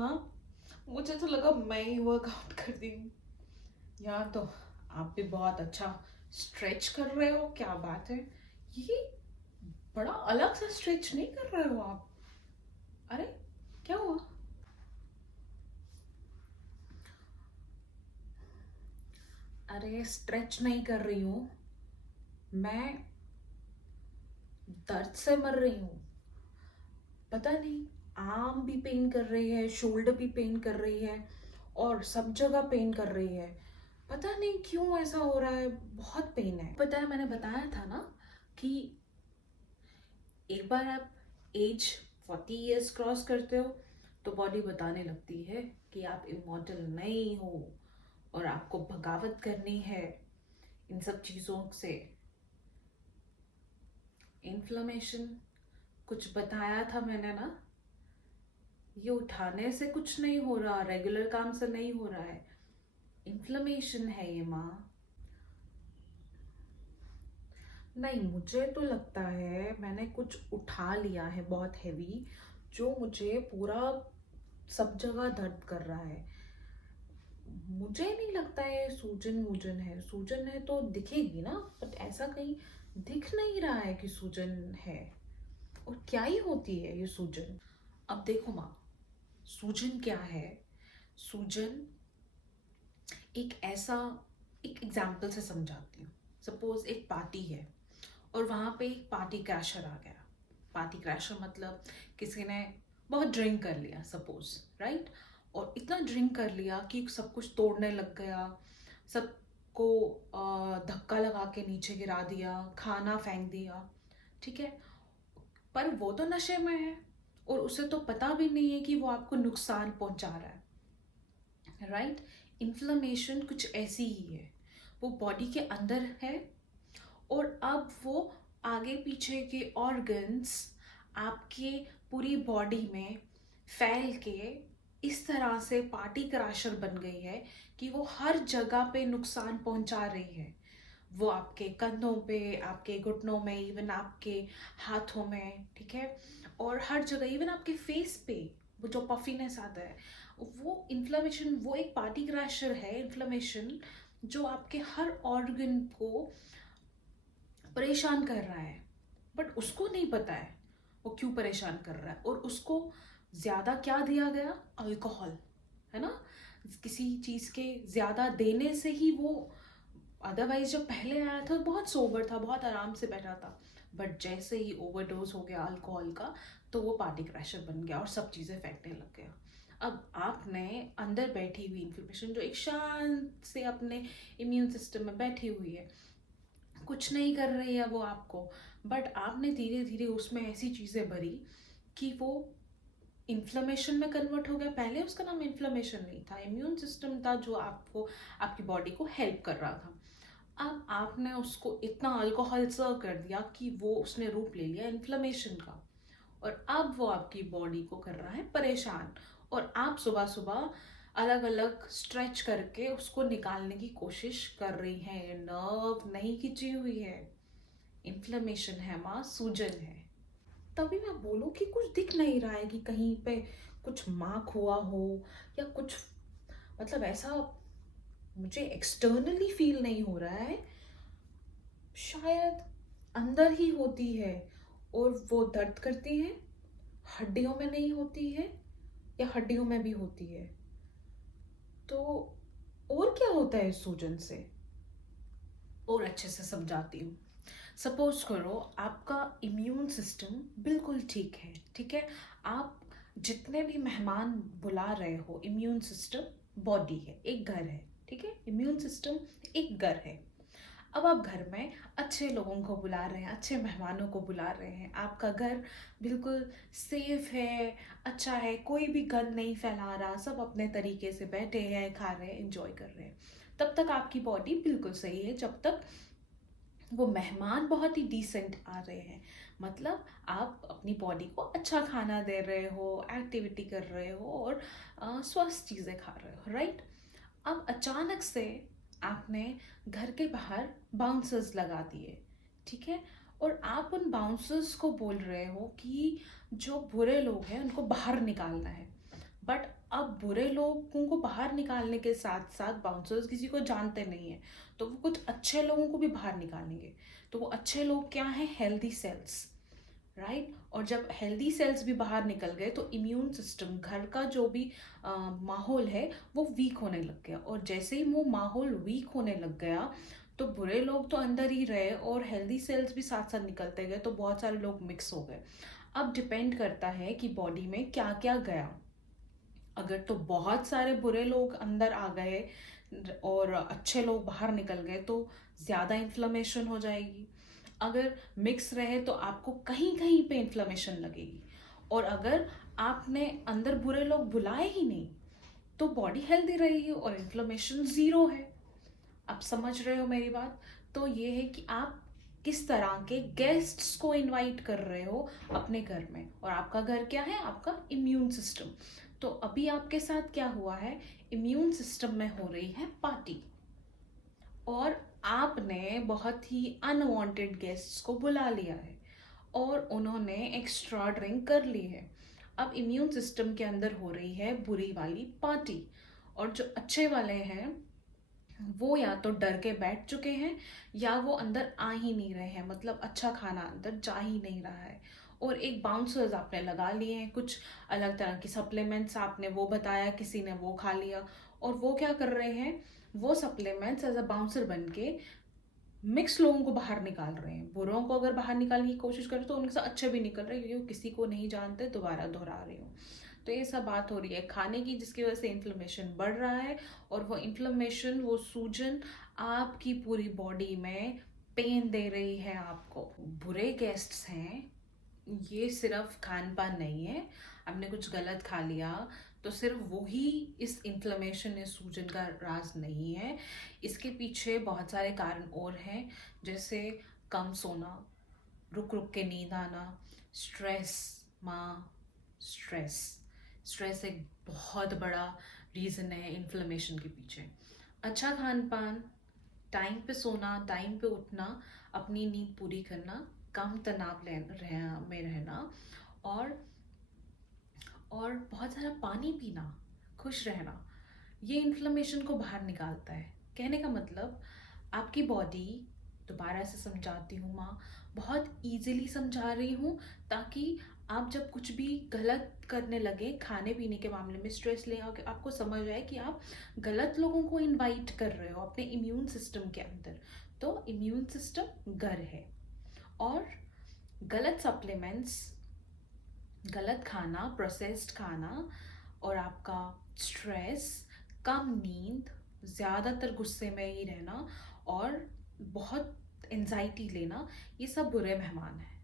माँ, मुझे तो लगा मैं ही वर्कआउट कर दी हूँ। यहाँ तो आप भी बहुत अच्छा स्ट्रेच कर रहे हो, क्या बात है। ये बड़ा अलग सा स्ट्रेच नहीं कर रहे हो आप। अरे क्या हुआ? अरे स्ट्रेच नहीं कर रही हूँ मैं, दर्द से मर रही हूँ। पता नहीं, आर्म भी पेन कर रही है, शोल्डर भी पेन कर रही है, और सब जगह पेन कर रही है। पता नहीं क्यों ऐसा हो रहा है, बहुत पेन है। पता है, मैंने बताया था ना कि एक बार आप एज 40 ईयर्स क्रॉस करते हो तो बॉडी बताने लगती है कि आप इमॉर्टल नहीं हो और आपको बगावत करनी है इन सब चीज़ों से। इन्फ्लेमेशन, कुछ बताया था मैंने ना, ये उठाने से कुछ नहीं हो रहा, रेगुलर काम से नहीं हो रहा है, इन्फ्लेमेशन है ये माँ। नहीं, मुझे तो लगता है मैंने कुछ उठा लिया है बहुत हैवी, जो मुझे पूरा सब जगह दर्द कर रहा है। मुझे नहीं लगता है सूजन वूजन है। सूजन है तो दिखेगी ना, बट ऐसा कहीं दिख नहीं रहा है कि सूजन है। और क्या ही होती है ये सूजन? अब देखो माँ, सूजन क्या है। सूजन एक ऐसा, एक एग्जाम्पल से समझाती हूँ। सपोज एक पार्टी है और वहाँ पे एक पार्टी क्रैशर आ गया। पार्टी क्रैशर मतलब किसी ने बहुत ड्रिंक कर लिया सपोज, राइट। और इतना ड्रिंक कर लिया कि सब कुछ तोड़ने लग गया, सबको धक्का लगा के नीचे गिरा दिया, खाना फेंक दिया, ठीक है। पर वो तो नशे में है और उसे तो पता भी नहीं है कि वो आपको नुकसान पहुंचा रहा है, राइट। इन्फ्लेमेशन कुछ ऐसी ही है, वो बॉडी के अंदर है और अब वो आगे पीछे के ऑर्गन्स आपके पूरी बॉडी में फैल के इस तरह से पार्टी क्रैशर बन गई है कि वो हर जगह पे नुकसान पहुंचा रही है। वो आपके कंधों पे, आपके घुटनों में, इवन आपके हाथों में, ठीक है। और हर जगह, इवन आपके फेस पे वो जो पफीनेस आता है, वो इन्फ्लेमेशन, वो एक पार्टी क्रैशर है। इन्फ्लेमेशन जो आपके हर ऑर्गन को परेशान कर रहा है, बट उसको नहीं पता है वो क्यों परेशान कर रहा है। और उसको ज़्यादा क्या दिया गया? अल्कोहल, है ना। किसी चीज़ के ज़्यादा देने से ही वो, अदरवाइज जब पहले आया था बहुत सोबर था, बहुत आराम से बैठा था, बट जैसे ही ओवरडोज हो गया अल्कोहल का तो वो पार्टी क्रैशर बन गया और सब चीज़ें फेंकने लग गया। अब आपने अंदर बैठी हुई इन्फ्लेमेशन जो एक शांत से अपने इम्यून सिस्टम में बैठी हुई है, कुछ नहीं कर रही है वो आपको, बट आपने धीरे धीरे उसमें ऐसी चीज़ें भरी कि वो इन्फ्लेमेशन में कन्वर्ट हो गया। पहले उसका नाम इन्फ्लेमेशन नहीं था, इम्यून सिस्टम था जो आपको, आपकी बॉडी को हेल्प कर रहा था। अब आपने उसको इतना अल्कोहल सर्व कर दिया कि वो उसने रूप ले लिया इन्फ्लेमेशन का, और अब वो आपकी बॉडी को कर रहा है परेशान। और आप सुबह सुबह अलग अलग स्ट्रेच करके उसको निकालने की कोशिश कर रही हैं। नर्व नहीं खिंची हुई है, इन्फ्लेमेशन है माँ, सूजन है। तभी मैं बोलूँ कि कुछ दिख नहीं रहा है कि कहीं पे कुछ मार्क हुआ हो या कुछ, मतलब ऐसा मुझे एक्सटर्नली फील नहीं हो रहा है। शायद अंदर ही होती है और वो दर्द करती है, हड्डियों में नहीं होती है या हड्डियों में भी होती है। तो और क्या होता है इस सूजन से, और अच्छे से समझाती हूँ। सपोज करो आपका इम्यून सिस्टम बिल्कुल ठीक है, ठीक है। आप जितने भी मेहमान बुला रहे हो, इम्यून सिस्टम बॉडी है, एक घर है, ठीक है। इम्यून सिस्टम एक घर है। अब आप घर में अच्छे लोगों को बुला रहे हैं, अच्छे मेहमानों को बुला रहे हैं, आपका घर बिल्कुल सेफ है, अच्छा है, कोई भी गंद नहीं फैला रहा, सब अपने तरीके से बैठे हैं, खा रहे हैं, एंजॉय कर रहे हैं। तब तक आपकी बॉडी बिल्कुल सही है, जब तक वो मेहमान बहुत ही डिसेंट आ रहे हैं। मतलब आप अपनी बॉडी को अच्छा खाना दे रहे हो, एक्टिविटी कर रहे हो और स्वस्थ चीज़ें खा रहे हो, राइट। अब अचानक से आपने घर के बाहर बाउंसर्स लगा दिए, ठीक है। और आप उन बाउंसर्स को बोल रहे हो कि जो बुरे लोग हैं उनको बाहर निकालना है, बट अब बुरे लोगों को बाहर निकालने के साथ साथ बाउंसर्स किसी को जानते नहीं है, तो वो कुछ अच्छे लोगों को भी बाहर निकालेंगे। तो वो अच्छे लोग क्या हैं? Healthy cells, right. और जब हेल्दी सेल्स भी बाहर निकल गए तो इम्यून सिस्टम, घर का जो भी माहौल है वो वीक होने लग गया। और जैसे ही वो माहौल वीक होने लग गया तो बुरे लोग तो अंदर ही रहे और हेल्दी सेल्स भी साथ साथ निकलते गए, तो बहुत सारे लोग मिक्स हो गए। अब डिपेंड करता है कि बॉडी में क्या क्या गया। अगर तो बहुत सारे बुरे लोग अंदर आ गए और अच्छे लोग बाहर निकल गए तो ज़्यादा इन्फ्लेमेशन हो जाएगी। अगर मिक्स रहे तो आपको कहीं कहीं पे इन्फ्लेमेशन लगेगी। और अगर आपने अंदर बुरे लोग बुलाए ही नहीं तो बॉडी हेल्दी रहेगी और इन्फ्लेमेशन ज़ीरो है। आप समझ रहे हो मेरी बात? तो ये है कि आप किस तरह के गेस्ट्स को इनवाइट कर रहे हो अपने घर में। और आपका घर क्या है? आपका इम्यून सिस्टम। तो अभी आपके साथ क्या हुआ है? इम्यून सिस्टम में हो रही है पार्टी, और आपने बहुत ही अनवांटेड गेस्ट्स को बुला लिया है और उन्होंने एक्स्ट्रा ड्रिंक कर ली है। अब इम्यून सिस्टम के अंदर हो रही है बुरी वाली पार्टी, और जो अच्छे वाले हैं वो या तो डर के बैठ चुके हैं या वो अंदर आ ही नहीं रहे हैं, मतलब अच्छा खाना अंदर जा ही नहीं रहा है। और एक बाउंसर्स आपने लगा लिए हैं, कुछ अलग तरह की सप्लीमेंट्स आपने वो बताया, किसी ने वो खा लिया, और वो क्या कर रहे हैं? वो सप्लीमेंट्स एज अ बाउंसर बन के मिक्स लोगों को बाहर निकाल रहे हैं। बुरों को अगर बाहर निकालने की कोशिश करें तो उनके साथ अच्छे भी निकल रहे हैं, क्योंकि वो किसी को नहीं जानते। दोबारा दोहरा रही हूँ। तो ये सब बात हो रही है खाने की, जिसकी वजह से इन्फ्लेमेशन बढ़ रहा है। और वो इन्फ्लेमेशन, वो सूजन आपकी पूरी बॉडी में पेन दे रही है आपको। बुरे गेस्ट्स हैं, ये सिर्फ खान पान नहीं है। आपने कुछ गलत खा लिया तो सिर्फ वही इस इन्फ्लेमेशन, इस सूजन का राज नहीं है। इसके पीछे बहुत सारे कारण और हैं, जैसे कम सोना, रुक रुक के नींद आना, स्ट्रेस। माँ, स्ट्रेस, स्ट्रेस एक बहुत बड़ा रीज़न है इन्फ्लेमेशन के पीछे। अच्छा खान पान, टाइम पे सोना, टाइम पे उठना, अपनी नींद पूरी करना, कम तनाव में रहना, और बहुत सारा पानी पीना, खुश रहना, ये इन्फ्लेमेशन को बाहर निकालता है। कहने का मतलब, आपकी बॉडी, दोबारा से समझाती हूँ माँ, बहुत इजीली समझा रही हूँ, ताकि आप जब कुछ भी गलत करने लगे खाने पीने के मामले में, स्ट्रेस ले आओ, आपको समझ आए कि आप गलत लोगों को इनवाइट कर रहे हो अपने इम्यून सिस्टम के अंदर। तो इम्यून सिस्टम घर है, और गलत सप्लीमेंट्स, गलत खाना, प्रोसेस्ड खाना, और आपका स्ट्रेस, कम नींद, ज़्यादातर गुस्से में ही रहना, और बहुत एंजाइटी लेना, ये सब बुरे मेहमान हैं।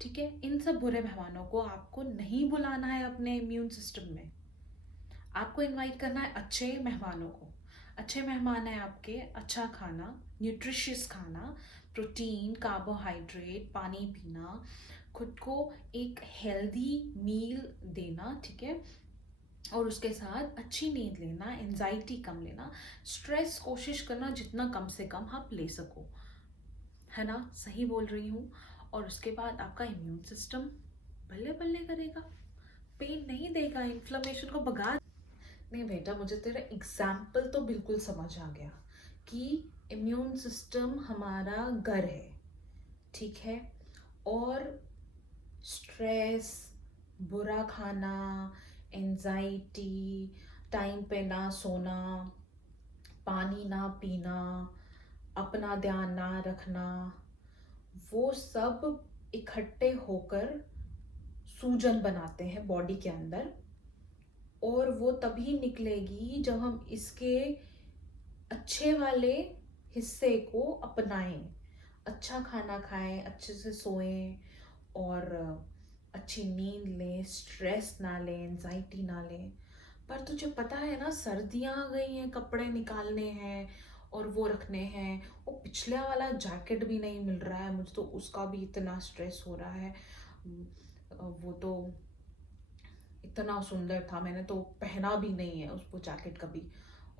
ठीक है, इन सब बुरे मेहमानों को आपको नहीं बुलाना है अपने इम्यून सिस्टम में। आपको इनवाइट करना है अच्छे मेहमानों को। अच्छे मेहमान हैं आपके, अच्छा खाना, न्यूट्रिशियस खाना, प्रोटीन, कार्बोहाइड्रेट, पानी पीना, खुद को एक हेल्दी मील देना, ठीक है, और उसके साथ अच्छी नींद लेना, एंजाइटी कम लेना, स्ट्रेस कोशिश करना जितना कम से कम आप ले सको। है ना? सही बोल रही हूँ? और उसके बाद आपका इम्यून सिस्टम बल्ले बल्ले करेगा, पेन नहीं देगा, इन्फ्लेमेशन को भगा। नहीं बेटा, मुझे तेरा एग्जाम्पल तो बिल्कुल समझ आ गया कि इम्यून सिस्टम हमारा घर है, ठीक है। और स्ट्रेस, बुरा खाना, एंजाइटी, टाइम पे ना सोना, पानी ना पीना, अपना ध्यान ना रखना, वो सब इकट्ठे होकर सूजन बनाते हैं बॉडी के अंदर। और वो तभी निकलेगी जब हम इसके अच्छे वाले हिस्से को अपनाएं, अच्छा खाना खाएं, अच्छे से सोएं, और अच्छी नींद लें, स्ट्रेस ना लें, एंजाइटी ना लें। पर तुझे पता है ना, सर्दियाँ आ गई हैं, कपड़े निकालने हैं और वो रखने हैं। वो पिछले वाला जैकेट भी नहीं मिल रहा है मुझे, तो उसका भी इतना स्ट्रेस हो रहा है। वो तो इतना सुंदर था, मैंने तो पहना भी नहीं है उसको जैकेट कभी।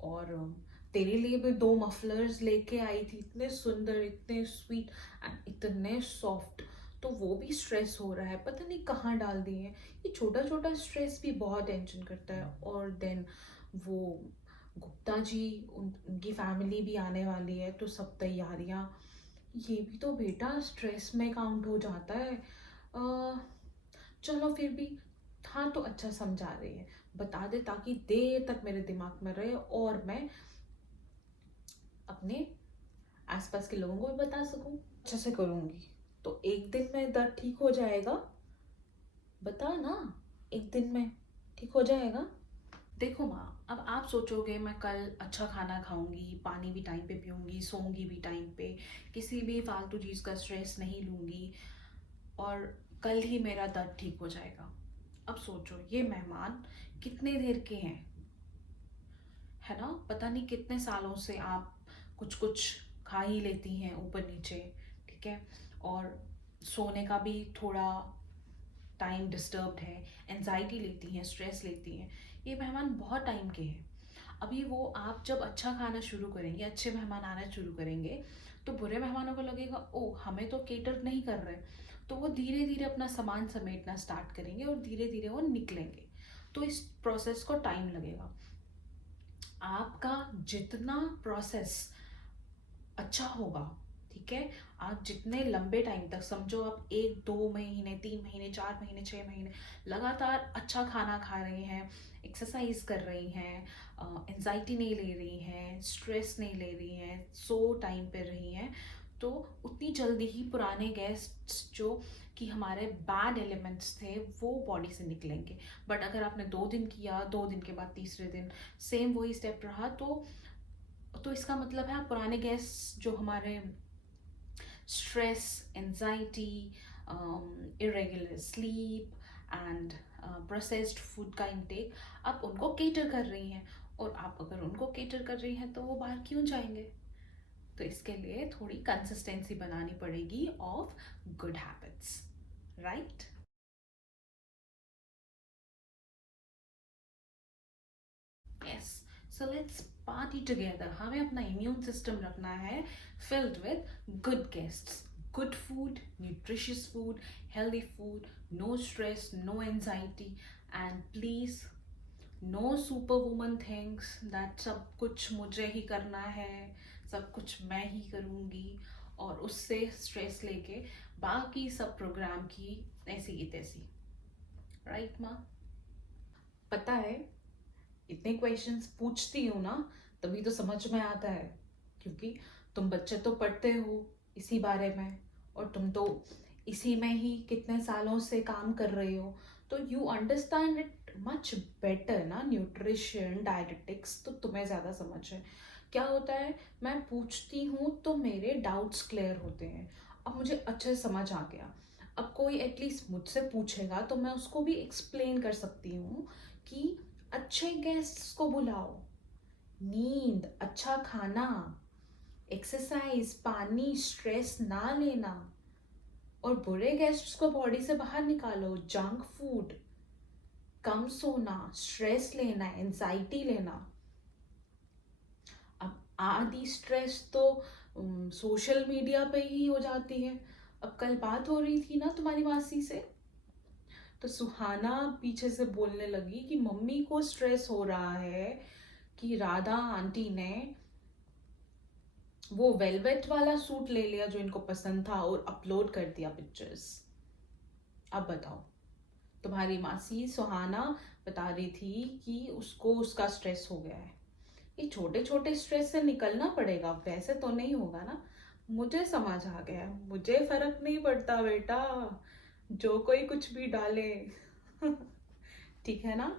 और तेरे लिए भी दो मफलर्स लेके आई थी, इतने सुंदर, इतने स्वीट एंड इतने सॉफ्ट। तो वो भी स्ट्रेस हो रहा है, पता नहीं कहाँ डाल दिए हैं। ये छोटा छोटा स्ट्रेस भी बहुत टेंशन करता है। और देन वो गुप्ता जी, उनकी फैमिली भी आने वाली है, तो सब तैयारियां, ये भी तो बेटा स्ट्रेस में काउंट हो जाता है। चलो फिर भी, हाँ तो अच्छा समझा रही है, बता दे ताकि देर तक मेरे दिमाग में रहे और मैं अपने आसपास के लोगों को भी बता सकूं। अच्छे से करूंगी तो एक दिन में दर्द ठीक हो जाएगा, बता ना, एक दिन में ठीक हो जाएगा। देखो माँ, अब आप सोचोगे मैं कल अच्छा खाना खाऊंगी, पानी भी टाइम पे पीऊंगी, सोऊंगी भी टाइम पे, किसी भी फालतू चीज़ का स्ट्रेस नहीं लूंगी और कल ही मेरा दर्द ठीक हो जाएगा। अब सोचो ये मेहमान कितने देर के हैं, है ना, पता नहीं कितने सालों से आप कुछ कुछ खा ही लेती हैं ऊपर नीचे, ठीक है, और सोने का भी थोड़ा टाइम डिस्टर्ब्ड है, एनजाइटी लेती हैं, स्ट्रेस लेती हैं, ये मेहमान बहुत टाइम के हैं। अभी वो आप जब अच्छा खाना शुरू करेंगे, अच्छे मेहमान आना शुरू करेंगे, तो बुरे मेहमानों को लगेगा ओ हमें तो केटर नहीं कर रहे, तो वो धीरे धीरे अपना सामान समेटना स्टार्ट करेंगे और धीरे धीरे वो निकलेंगे। तो इस प्रोसेस को टाइम लगेगा। आपका जितना प्रोसेस अच्छा होगा, ठीक है, आप जितने लंबे टाइम तक, समझो आप 1 2 महीने 3 महीने 4 महीने 6 महीने लगातार अच्छा खाना खा रही हैं, एक्सरसाइज कर रही हैं, एंजाइटी नहीं ले रही हैं, स्ट्रेस नहीं ले रही हैं, सो टाइम पे रही हैं, तो उतनी जल्दी ही पुराने गेस्ट्स जो कि हमारे बैड एलिमेंट्स थे वो बॉडी से निकलेंगे। बट अगर आपने 2 दिन किया, 2 दिन के बाद तीसरे दिन सेम वही स्टेप रहा, तो इसका मतलब है आप पुराने गैस जो हमारे stress, anxiety, irregular sleep and processed food का इंटेक, आप उनको केटर कर रही हैं। और आप अगर उनको केटर कर रही हैं तो वो बाहर क्यों जाएंगे। तो इसके लिए थोड़ी कंसिस्टेंसी बनानी पड़ेगी of good habits, right. Yes, so let's party together. हमें अपना इम्यून सिस्टम रखना है filled with good guests, good food, nutritious food, healthy food, no stress, no anxiety, and please no super woman things that सब कुछ मुझे ही करना है, सब कुछ मैं ही करूँगी और उससे स्ट्रेस लेके बाकी सब प्रोग्राम की ऐसी की तैसी, राइट माँ। पता है, इतने क्वेश्चंस पूछती हूँ ना, तभी तो समझ में आता है, क्योंकि तुम बच्चे तो पढ़ते हो इसी बारे में, और तुम तो इसी में ही कितने सालों से काम कर रहे हो, तो you understand it much better ना, न्यूट्रिशन डायटेटिक्स तो तुम्हें ज़्यादा समझ है। क्या होता है, मैं पूछती हूँ तो मेरे डाउट्स क्लियर होते हैं, अब मुझे अच्छे से समझ आ गया। अब कोई एटलीस्ट मुझसे पूछेगा तो मैं उसको भी एक्सप्लेन कर सकती हूँ कि अच्छे गेस्ट्स को बुलाओ, नींद, अच्छा खाना, एक्सरसाइज, पानी, स्ट्रेस ना लेना, और बुरे गेस्ट्स को बॉडी से बाहर निकालो, जंक फूड, कम सोना, स्ट्रेस लेना, एंजाइटी लेना। अब आधी स्ट्रेस तो सोशल मीडिया पे ही हो जाती है। अब कल बात हो रही थी ना तुम्हारी मासी से, तो सुहाना पीछे से बोलने लगी कि मम्मी को स्ट्रेस हो रहा है कि राधा आंटी ने वो वेलवेट वाला सूट ले लिया जो इनको पसंद था और अपलोड कर दिया पिक्चर्स। अब बताओ, तुम्हारी मासी सुहाना बता रही थी कि उसको उसका स्ट्रेस हो गया है। ये छोटे छोटे स्ट्रेस से निकलना पड़ेगा, वैसे तो नहीं होगा ना। मुझे समझ आ गया, मुझे फर्क नहीं पड़ता बेटा, जो कोई कुछ भी डाले ठीक है ना।